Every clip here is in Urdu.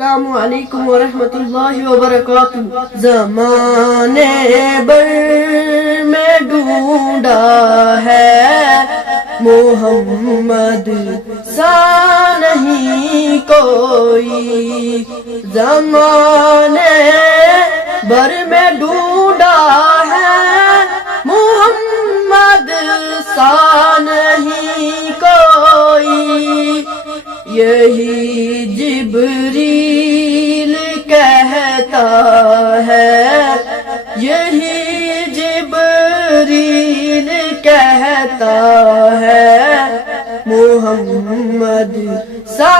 السلام علیکم ورحمۃ اللہ وبرکاتہ۔ زمانے بھر میں ڈھونڈا ہے محمد سا نہیں کوئی، زمانے بھر میں ڈھونڈا ہے محمد سا نہیں کوئی، یہی جبریل کہتا ہے، یہی جبریل کہتا ہے، محمد سا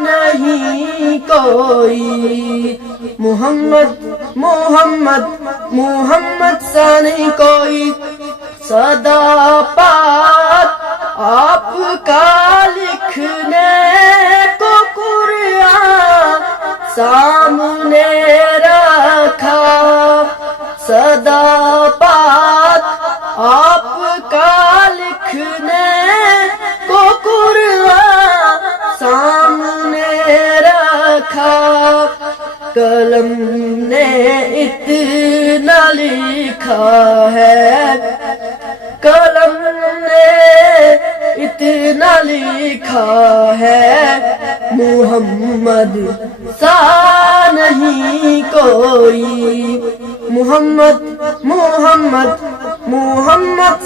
نہیں کوئی، محمد سا نہیں کوئی، صدا پاک آپ کا لکھنے کو قرآن سامنے رکھا، صدا پاک آپ کا لکھنے کو قرآن سامنے رکھا، قلم نے اتنا لکھا ہے، قلم نے اتنا لکھا ہے، محمد سا نہیں کوئی، محمد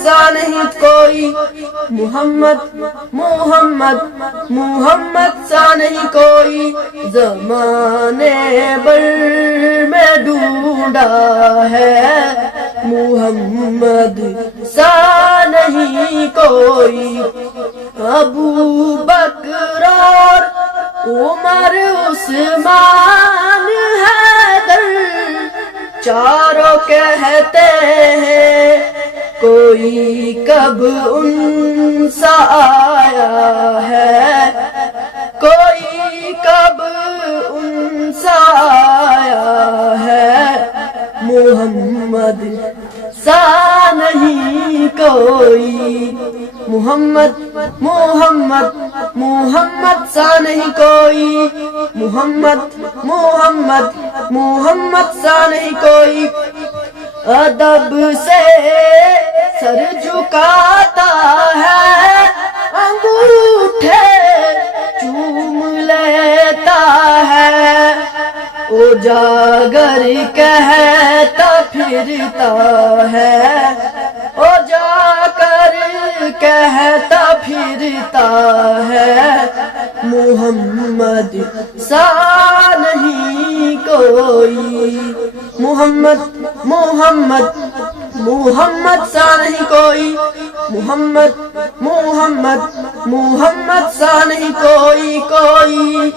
سا نہیں کوئی، محمد سا نہیں کوئی، زمانے بھر میں ڈھونڈا ہے محمد سا نہیں کوئی، ابو بکر اور عمر عثمان حیدر چاروں کہتے ہیں، کوئی کب ان سا آیا ہے، کوئی کب ان سا آیا ہے، محمد سا نہیں کوئی، محمد سا نہیں کوئی، محمد سا نہیں کوئی، ادب سے سر جھکاتا ہے، انگوٹھے چوم لیتا ہے، اجاگر کہتا پھرتا ہے، اجاگر کہتا پھرتا ہے، محمد سا نہیں کوئی، محمد سا نہیں کوئی، محمد سا نہیں کوئی۔